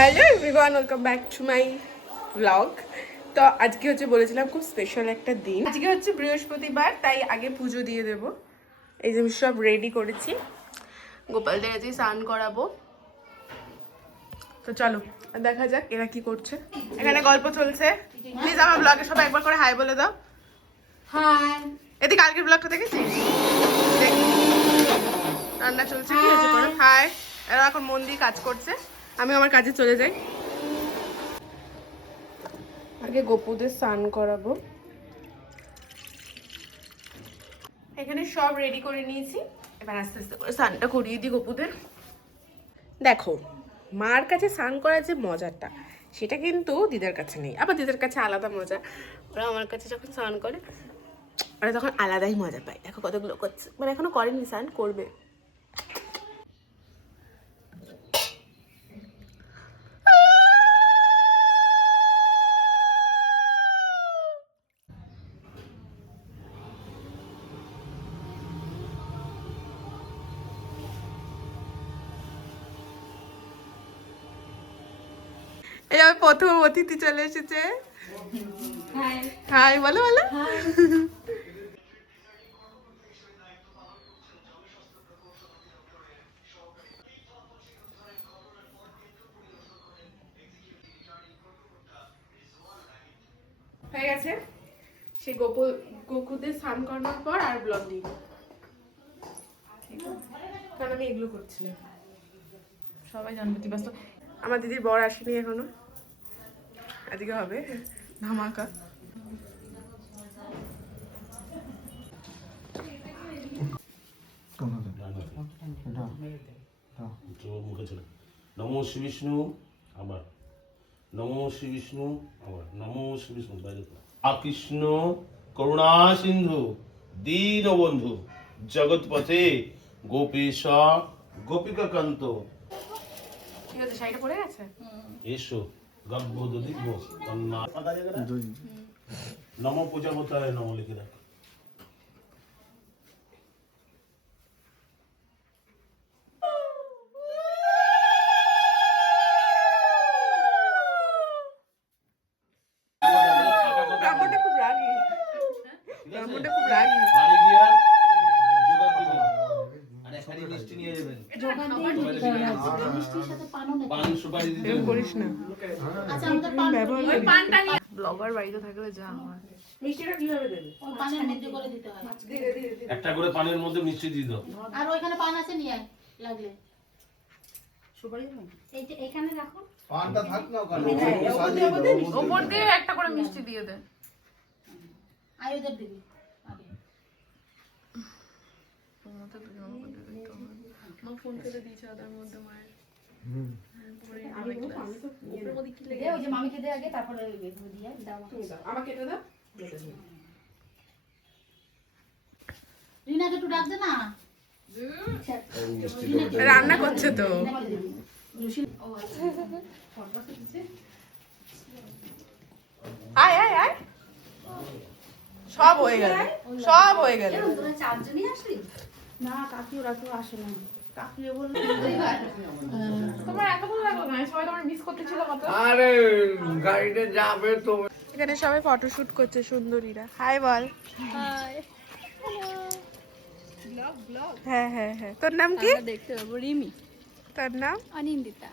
Hello everyone, welcome back to my blog. তো আজকে হচ্ছে বলেছিলাম খুব স্পেশাল একটা দিন। আজকে হচ্ছে বৃহস্পতিবার, তাই আগে পুজো দিয়ে দেব। এই যে আমি সব রেডি করেছি, গোপালদের আজকে স্নান করাবো। তো চলো দেখা যাক এরা কি করছে। এখানে গল্প চলছে। প্লিজ আমার ব্লগে সবাই একবার করে হাই বলে দাও। হাই। এদিকে কালকের ব্লগটা দেখেছিস? রান্না চলছে, কি হয়েছে করো? হাই। এরা এখন মন দিয়ে কাজ করছে, আমি আমার কাজে চলে যাই। আগে গোপুদের স্নান করাবো। এখানে সব রেডি করে নিয়েছি, এবার আস্তে আস্তে করে স্নানটা করিয়ে দিই গোপুদের। দেখো, মার কাছে স্নান করার যে মজাটা, সেটা কিন্তু দিদার কাছে নেই। আবার দিদার কাছে আলাদা মজা, ওরা আমার কাছে যখন স্নান করে ওরা তখন আলাদাই মজা পায়। দেখো কতগুলো করছে, মানে এখনো করেনি, স্নান করবে। এবার প্রথম অতিথি চলে এসেছে। হাই বলো বলো। হয়ে গেছে, সেই গোকুদের স্নান করানোর পর আর ব্লগ দিই, কারণ আমি এগুলো করছিলাম। সবাই জানবে তুই ব্যস্ত। আমার দিদির বর আসেনি এখনো, আজকে হবে ধামাকা। নমো শ্রী বিষ্ণু, আবার নমো শ্রী বিষ্ণু, আবার নমো শ্রী বিষ্ণু। কৃষ্ণ করুণা সিন্ধু দীনবন্ধু জগৎপথে গোপীশ গোপিকা কান্ত। কি হচ্ছে, শাড়িটা পরে গেছে? এসো গর্ভ দধিব কন্যা। নমো পূজাবতায় নমো লিখে রাখ। ব্রাহ্মণটা খুব রাগী, ব্রাহ্মণটা খুব রাগী। বাড়ি গিয়া জোগাড় দিবেন আর এক হাঁড়ি মিষ্টি নিয়ে যাবেন। পান সুপারি দিতে এরকম করিস না, আচ্ছা আমাদের পান ব্লগার বাড়িতে থাকলে যা হয়। ওই পানের মধ্যে করে দিতে হয়। একটা করে পানের মধ্যে মিষ্টি দিয়ে দাও। আর ওইখানে পান আছে নিয়ে আয় লাগলে। এইটা এখানে রাখো। পানটা থাক না ওখানে ওপর দিয়ে একটা করে মিষ্টি দিয়ে দে। আয় ওদের দিবি আগে। মা ফোন করে দিয়েছে ওদের মধ্যে মায়ের। দে ওই যে মামিকে দে আগে, তারপরে ওই দিয়ে দাও আমাকে এটা দাও। রিনাকে একটু ডাক দে না। রান্না করছে তো। আয় আয় আয়, সব হয়ে গেল, সব হয়ে গেল। তোরা চারজনই আসলি? না কাকিও রাকিও আসে না। কাকিও বলল তোমার এত ভালো লাগলো না, সবাই তোমার মিস করতে ছিল কত। আরে গাড়িতে যাবে তো। এখানে সবাই ফটোশুট করছে সুন্দরীরা। হাই বল। হাই। হ্যাঁ হ্যাঁ হ্যাঁ, তোর নাম কি? দেখতে পাবো রিমি। তোর নাম? অনিন্দিতা।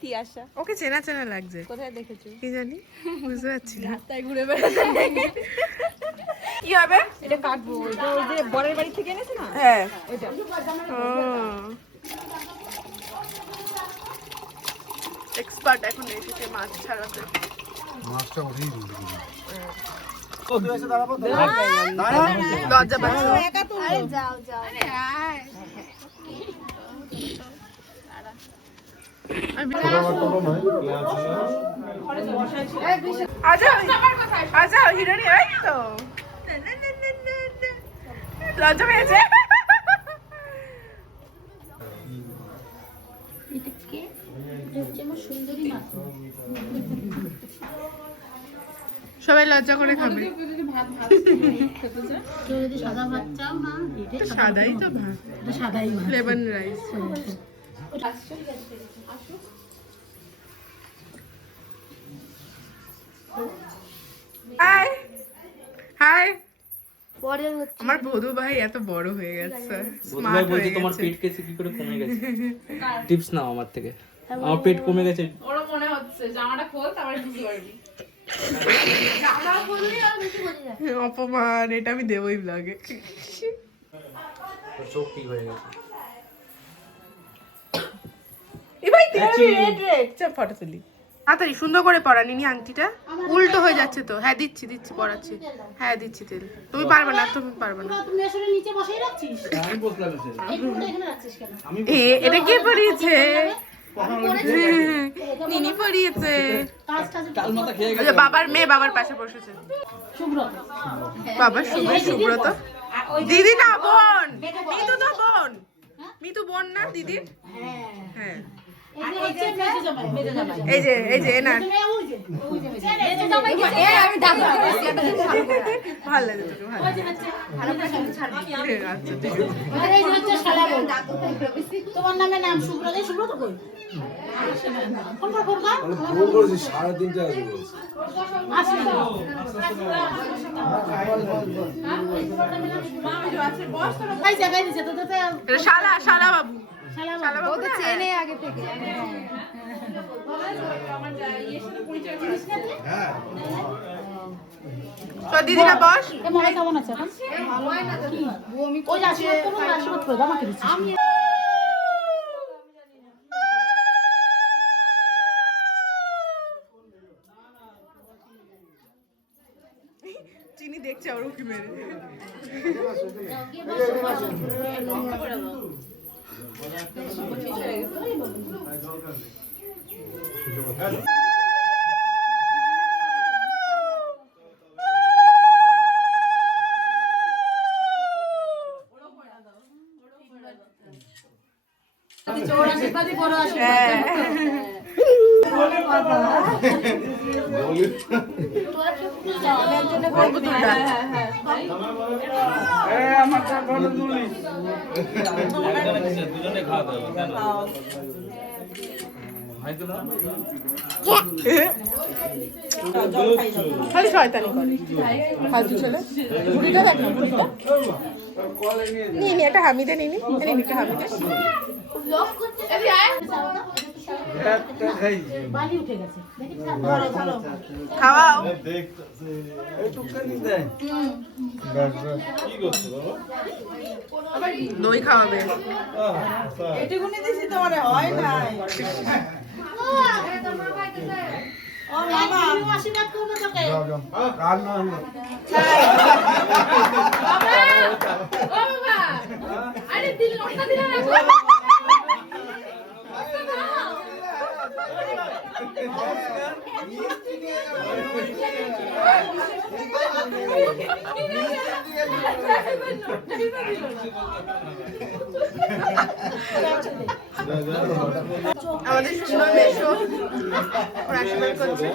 কি আশা? ওকে চেনা চেনা লাগছে, কোথায় দেখেছো? কি জানি, বুঝতে পারছি না। রাস্তায় ঘুরে বেড়াতে। কি হবে? এটা কাটবো, ওই যে বরের বাড়ি থেকে এনেছে না হ্যাঁ ওইটা। এক্সপার্ট এখন এসেছে মাছ ছাড়াতে। মাছটা উঠিয়ে দিবি। লজ্জা পাচ্ছ? আরে যাও যাও। আচ্ছা হিরোনি, এই তো লজ্জা পেয়েছে। এটা কে? এটা হচ্ছে আমার সুন্দরী মা। সবাই লজ্জা করে খাবে। কেউ যদি সাদা ভাত চাও না, এটা সাদাই তো ভাত, এটা সাদাই ভাত। Lemon rice. বড় হচ্ছে। আমার ভদু ভাই এত বড় হয়ে গেছে, ভাই স্মার্ট বলছে হয়ে তোমার গেছে। পেট কেসে কি করে কমে গেছে। টিপস নাও আমার থেকে, আমার পেট কমে গেছে। ওর মনে হচ্ছে জামাটা খোল তারপরে বুঝতে পারবি। জামা পরলে আর বেশি বোঝা যায়। অপমান, এটা আমি দেবই ব্লগে। চোখ ঠিক হয়ে গেছে। এ ভাই রেড রেড চল ফটো তুলি। তাড়াতাড়ি সুন্দর করে পরা নিনি আংটিটা, উল্টো হয়ে যাচ্ছে তো। হ্যাঁ দিচ্ছি পরাচ্ছি, হ্যাঁ দিচ্ছি তেল। তুমি পারবে না, তুমি পারবে না। তুমি আসলে নিচে বসেই রাখছিস? আমি বসলাম এসে। এই ফুলটা এখানে রাখছিস কেন? এটা কে পরিয়েছে? আমি পরেছি। নিনি পরিয়েছে। কাজ কাজ কাল মাথা খেয়ে ওই যে বাবার মেয়ে বাবার পাশে বসেছে। সুব্রত। বাবা সুব্রত দিদি না বোন, মিতু তো বোন। মিতু বোন না দিদির? হ্যাঁ এই যে হচ্ছে মেজো জামাই, মেজো জামাই। এই যে না তুমি ওই যে মেজো জামাই কি? আমি ডাক করেছি, এটা তো ভালো করে। ভালো লাগে তোকে, ভালো ওই যে হচ্ছে ভালো করে ছাড়বি। লাগে। আচ্ছা ঠিক আছে। আর এই যে হচ্ছে শালা বউ। তোমার নামে নাম সুব্রত, এই সুব্রত কই? কোন কোন কোন? ভুল করেছি, 3:30 আগে বলছি। আসলে ভাই জায়গায় দিছে তো তো এটা শালা বাবু। শালা শালা বাবু তো চেনে আগে থেকে। হ্যাঁ তো দিদিরা বস। এ মনে কেমন আছে এখন? ওই যে আশীর্বাদ করো, আশীর্বাদ করো, আমাকে দিচ্ছিস। চিনি দেখছে ওর উকি মেরে। ওর আশীর্বাদই বড় আশীর্বাদ। দুজনে খাওয়া দাওয়া কেন? ভাই তো না খালি শয়তানি করে ফালতু ছেলে। বুড়িটা দেখ না, বুড়িটা নিয়ে একটা হামিদে নিনি, একটা হামিদে। একটা খাইছি। বালি উঠে গেছে দেখি ধরো ধরো খাওয়াও। দেখতেছে এইটুকুখানি দেয়। ব্যাস ব্যাস। কি করছে বাবা? দই খাওয়াবে। এটুকুনি দিছি তোমার হয় নাই। ও মামা আমি আশীর্বাদ করব তোকে। যাও যাও। আর না না। ও বাবা আরে দিল নটা দিল না। আমাদের সুন্দর মেশো ওর আশীর্বাদ করছে।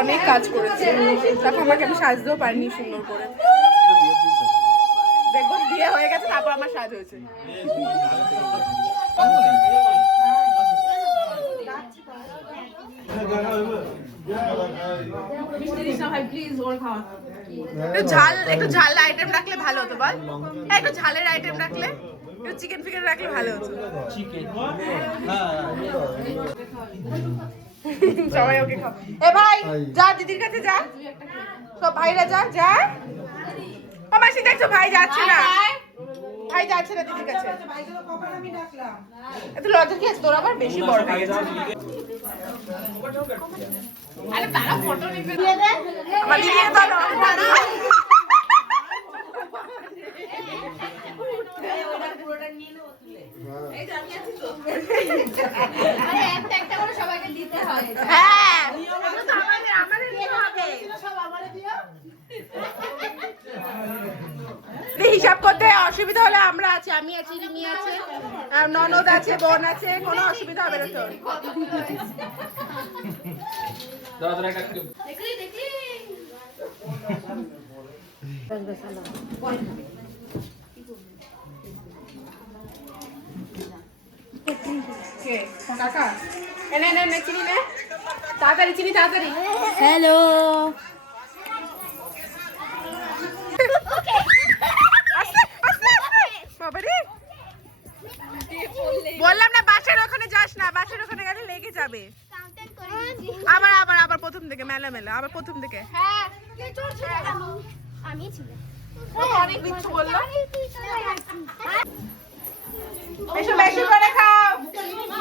অনেক কাজ করেছে, দেখো আমাকে আমি সাজতেও পারিনি সুন্দর করে। দেখো বিয়ে হয়ে গেছে তারপর আমার সাজ হয়েছে। একটু ঝাল আইটেম রাখলে ভালো হতো বল। একটু ঝালের আইটেম রাখলে, একটু চিকেন ফিকেন রাখলে ভালো হতো। চিকেন। সবাই ওকে খাও। এ ভাই যা দিদির কাছে যা, সব ভাইরা যা যা। ও মাসি দেখছো ভাই যাচ্ছে না, ভাই যাচ্ছে না দিদির কাছে। এত লজ্জা কি আছে তোর, আবার বেশি বড় হয়ে গেছে। আরে তারা ফটো নিবে দিয়ে দে আমার দিদি তো আরে একটা একটা করে সবাইকে দিতে হয়। হ্যাঁ আমাদের দিতে হবে। সব আমারে দিও। হিসাব করতে অসুবিধা হলে আমরা আছি, আমি আছি, রিমি আছে, আর ননদ আছে, বোন আছে, কোনো অসুবিধা হবে না তোর। দাদা দাদা একটা দেখলি দেখলি কাকা এনে নে নে চিনি নে তাড়াতাড়ি চিনি তাড়াতাড়ি হ্যালো বাবারে বললাম না বাসার ওখানে যাস না বাসার ওখানে গেলে লেগে যাবে আবার আবার আবার প্রথম থেকে মেলা মেলা আবার প্রথম থেকে আমি ছিল অনেক কিছু বললো বেশি বেশি করে খাও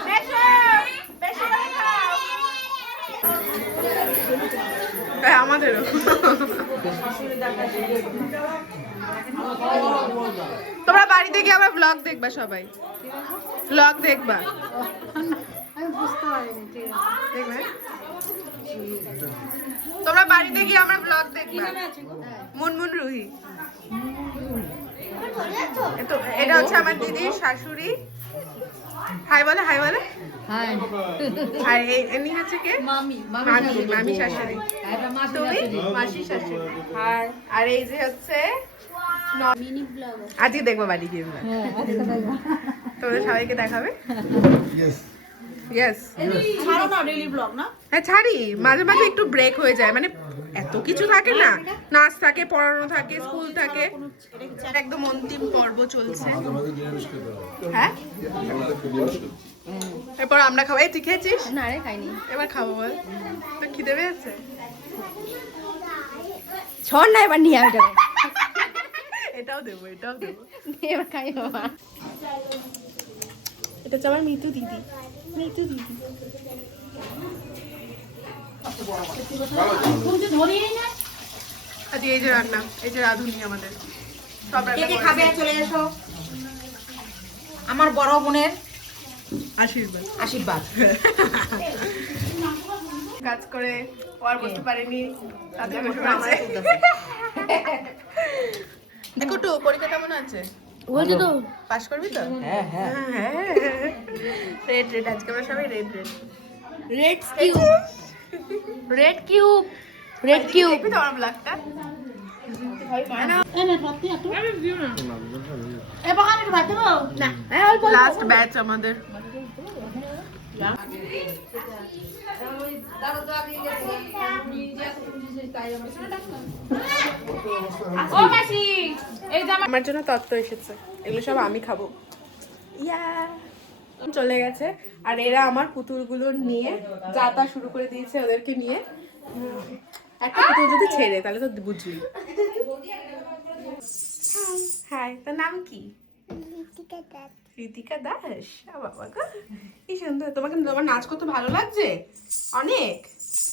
বেশি বেশি করে খাও আমাদেরও তোমরা বাড়িতে গিয়ে আবার ব্লগ দেখবা সবাই ব্লগ দেখবা দেখবে তোমরা বাড়িতে গিয়ে আমরা ব্লগ দেখবা মুনমুন রুহি এটা হচ্ছে আমার দিদির শাশুড়ি হাই বলে হাই বলে আর এমনি হচ্ছে কে মামি মামি শাশুড়ি তুমি মাসি শাশুড়ি আর এই যে হচ্ছে আজকে দেখবো বাড়ি গিয়ে তোমাদের সবাইকে দেখাবে ইয়েস ছাড়ো না ডেইলি ব্লগ না হ্যাঁ ছাড়ি মাঝে মাঝে একটু ব্রেক হয়ে যায় মানে এত কিছু থাকে না নাচ থাকে পড়ানো থাকে স্কুল থাকে একদম অন্তিম পর্ব চলছে হ্যাঁ এরপর আমরা খাবো এই তুই খেয়েছিস না রে খাইনি এবার খাবো বল তো খিদে পেয়েছে ছড় না এবার নিয়ে আমি এটাও দেবো এটাও দেবো এবার খাই বাবা এটা হচ্ছে আমার মিতু দিদি মিতু দিদি আজকে এই যে রান্না এই যে রাঁধুনি আমাদের সব রান্না কে খাবে চলে এসো আমার বড় বোনের আশীর্বাদ আশীর্বাদ কাজ করে পর বসতে পারেনি তাদের বসে আছে দেখো তো পরীক্ষা কেমন আছে বলছি তো পাস করবি তো হ্যাঁ হ্যাঁ রেড রেড আজকে আমরা সবাই red red red cube red cube red cube দেখবি তো আমার ব্লগটা লাস্ট ব্যাচ আমাদের আমার জন্য তত্ত্ব এসেছে এগুলো সব আমি খাবো ইয়া চলে গেছে আর এরা আমার পুতুলগুলো নিয়ে যাতা শুরু করে দিয়েছে ওদেরকে নিয়ে একটা পুতুল যদি ছেড়ে তাহলে তো বুঝলি হাই তোর নাম কি ঋতিকা দাস বাবা গো কি সুন্দর তোমাকে তোমার নাচ করতে ভালো লাগছে অনেক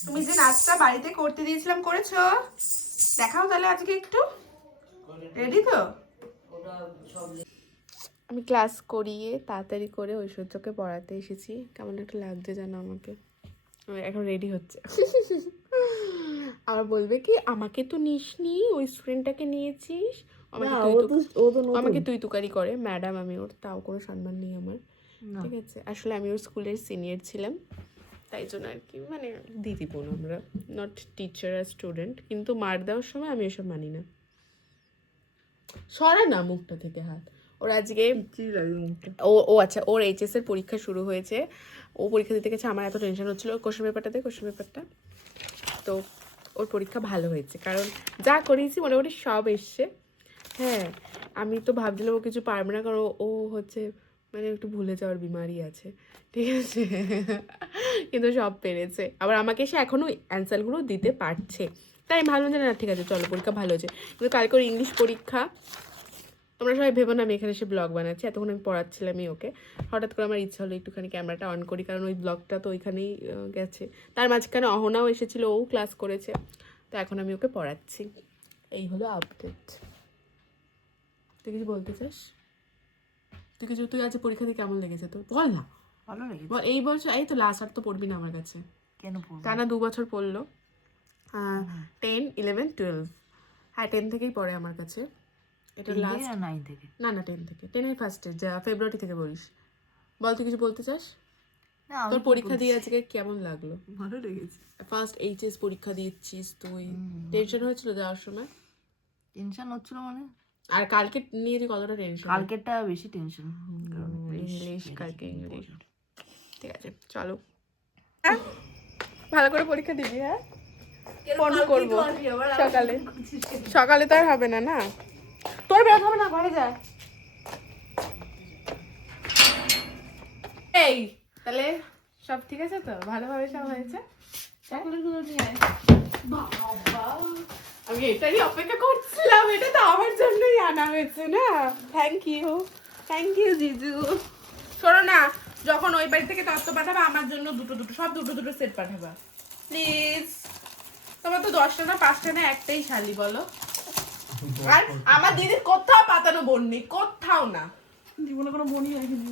তুমি যে নাচটা বাড়িতে করতে দিয়েছিলাম করেছো দেখাও তাহলে আজকে একটু রেডি তো আমি ক্লাস করিয়ে তাড়াতাড়ি করে ঐশ্বর্যকে পড়াতে এসেছি কেমন একটা লাগছে জানো আমাকে এখন রেডি হচ্ছে আবার বলবে কি আমাকে তো নিসনি ওই স্টুডেন্টটাকে নিয়েছিস আমাকে তুই তুকারি করে ম্যাডাম আমি ওর তাও কোনো সম্মান নেই আমার ঠিক আছে আসলে আমি ওর স্কুলের সিনিয়র ছিলাম তাই জন্য আর কি মানে দিদি বোন আমরা নট টিচার আর স্টুডেন্ট কিন্তু মার দেওয়ার সময় আমি এসব মানি না সরা না মুখটা থেকে হাত ওর আজকে ও আচ্ছা ওর এইচএস এর পরীক্ষা শুরু হয়েছে ও পরীক্ষা দিতে গেছে আমার এত টেনশন হচ্ছিল কোশ্চেন পেপারটা তো ওর পরীক্ষা ভালো হয়েছে কারণ যা করিয়েছি মোটামুটি সব এসছে হ্যাঁ আমি তো ভাবছিলাম ও কিছু পারবে না কারণ ও হচ্ছে মানে একটু ভুলে যাওয়ার বিমারি আছে ঠিক আছে কিন্তু সব পেরেছে আবার আমাকে সে এখনও অ্যান্সারগুলো দিতে পারছে তাই আমি ভাবলাম যে না ঠিক আছে চলো পরীক্ষা ভালো হয়েছে কিন্তু কালকে ওর ইংলিশ পরীক্ষা তোমরা সবাই ভেবো না আমি এখানে এসে ব্লগ বানাচ্ছি এতক্ষণ আমি পড়াচ্ছিলামই ওকে হঠাৎ করে আমার ইচ্ছা হলো একটুখানি ক্যামেরাটা অন করি কারণ ওই ব্লগটা তো ওইখানেই গেছে তার মাঝখানে অহনাও এসেছিলো ও ক্লাস করেছে তো এখন আমি ওকে পড়াচ্ছি এই হলো আপডেট তুই কিছু বলতে চাস তুই আজ পরীক্ষা দিয়ে কেমন লেগেছে তোর বল না ভালো লেগেছে বল এই বছর এই তো লাস্ট আর তো পড়বি না আমার কাছে কেন পড়বো? টানা 2 বছর পড়লো 10, 11, 12 হ্যাঁ 10 থেকেই পড়ে আমার কাছে এটা তিন লাস্ট থেকে না 9 থেকে? না 10 থেকে 10 এর ফার্স্টে যা ফেব্রুয়ারি থেকে বলিস বল তুই কিছু বলতে চাস না, আমি তোর কি পরীক্ষা বলছি? দিয়ে আজকে কেমন লাগলো ভালো লেগেছে। ফার্স্ট এইচএস পরীক্ষা দিচ্ছিস তুই টেনশন হয়েছিল যাওয়ার সময় টেনশন হচ্ছিল মানে আর কালকে নিয়ে যে কতটা টেনশন কালকেরটা বেশি টেনশন। ইংলিশ কালকে ইংলিশ ঠিক আছে চলো, হ্যাঁ ভালো করে পরীক্ষা দিবি, হ্যাঁ ফোন করবো সকালে, সকালে তো আর হবে না, না তোর বেরোতে হবে না, ঘরে যা। এই তাহলে সব ঠিক আছে তো, ভালোভাবে সব হয়েছে? বাবা, আমি এটাই অপেক্ষা করছিলাম, এটা তো আমার জন্যই আনা হয়েছে না। থ্যাংক ইউ জিজু। শোনো না, যখন ওই বাড়ি থেকে তত্ত্ব পাঠাবে আমার জন্য দুটো দুটো, সব দুটো দুটো সেট পাঠাবা প্লিজ। তোমার তো 10টা না 5টা না একটাই শালি বলো। আর আমার দিদির কোথাও পাতানো বোন নেই, কোথাও না। জীবনে কোনো বনি রাখিনি।